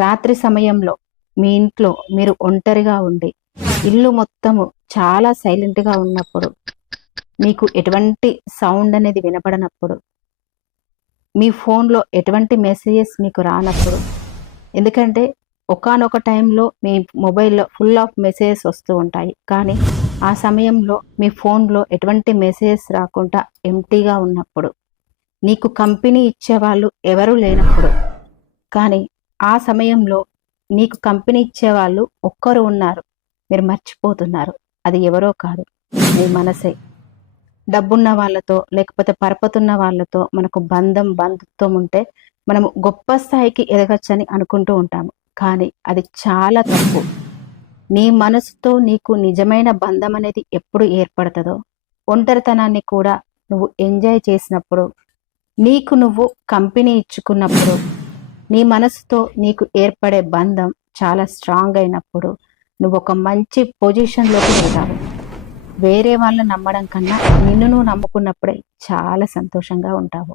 రాత్రి సమయంలో మీ ఇంట్లో మీరు ఒంటరిగా ఉండి ఇల్లు మొత్తము చాలా సైలెంట్గా ఉన్నప్పుడు మీకు ఎటువంటి సౌండ్ అనేది వినపడనప్పుడు మీ ఫోన్లో ఎటువంటి మెసేజెస్ మీకు రానప్పుడు ఎందుకంటే ఒకానొక టైంలో మీ మొబైల్లో ఫుల్ ఆఫ్ మెసేజెస్ వస్తూ ఉంటాయి. కానీ ఆ సమయంలో మీ ఫోన్లో ఎటువంటి మెసేజెస్ రాకుండా ఎంటీగా ఉన్నప్పుడు నీకు కంపెనీ ఇచ్చేవాళ్ళు ఎవరూ లేనప్పుడు కానీ ఆ సమయంలో నీకు కంపెనీ ఇచ్చేవాళ్ళు ఒక్కరు ఉన్నారు. మీరు మర్చిపోతున్నారు. అది ఎవరో కాదు. మీ మనసే. డబ్బున్న వాళ్ళతో లేకపోతే పరపతున్న వాళ్ళతో మనకు బంధం బంధుత్వం ఉంటే మనము గొప్ప స్థాయికి ఎదగచ్చని అనుకుంటూ ఉంటాము. కానీ అది చాలా తప్పు. నీ మనసుతో నీకు నిజమైన బంధం అనేది ఎప్పుడు ఏర్పడుతుందో ఒంటరితనాన్ని కూడా నువ్వు ఎంజాయ్ చేసినప్పుడు నీకు నువ్వు కంపెనీ ఇచ్చుకున్నప్పుడు నీ మనసుతో నీకు ఏర్పడే బంధం చాలా స్ట్రాంగ్ అయినప్పుడు నువ్వు ఒక మంచి పొజిషన్లోకి వెళ్తావు. వేరే వాళ్ళని నమ్మడం కన్నా నిన్ను నువ్వు నమ్ముకున్నప్పుడే చాలా సంతోషంగా ఉంటావు.